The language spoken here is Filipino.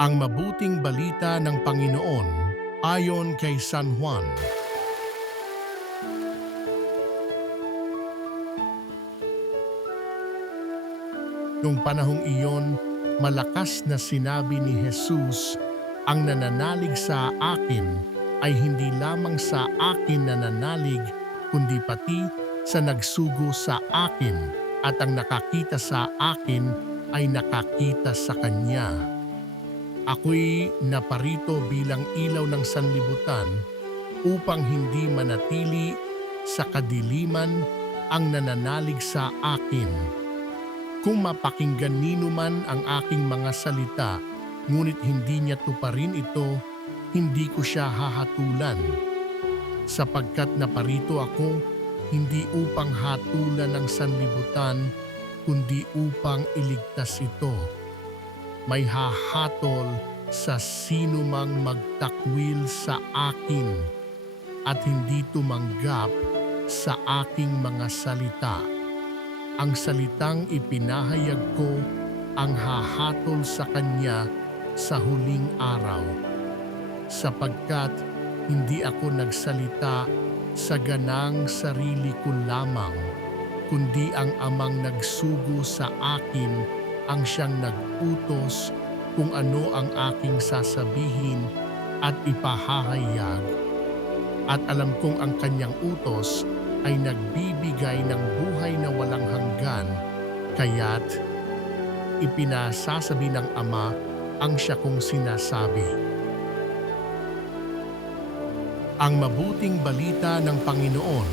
Ang mabuting balita ng Panginoon ayon kay San Juan. Noong panahong iyon, malakas na sinabi ni Jesus, "Ang nananalig sa akin ay hindi lamang sa akin nananalig, kundi pati sa nagsugo sa akin, at ang nakakita sa akin ay nakakita sa Kanya." Ako'y naparito bilang ilaw ng sanlibutan upang hindi manatili sa kadiliman ang nananalig sa akin. Kung mapakinggan nino man ang aking mga salita, ngunit hindi niya tuparin ito, hindi ko siya hahatulan. Sapagkat naparito ako, hindi upang hatulan ang sanlibutan, kundi upang iligtas ito. May hahatol sa sino mang magtakwil sa akin at hindi tumanggap sa aking mga salita. Ang salitang ipinahayag ko ang hahatol sa kanya sa huling araw. Sapagkat hindi ako nagsalita sa ganang sarili ko lamang, kundi ang amang nagsugo sa akin ang siyang nag-utos kung ano ang aking sasabihin at ipahahayag. At alam kong ang kanyang utos ay nagbibigay ng buhay na walang hanggan, kaya't ipinasasabi ng Ama ang siya kong sinasabi. Ang mabuting balita ng Panginoon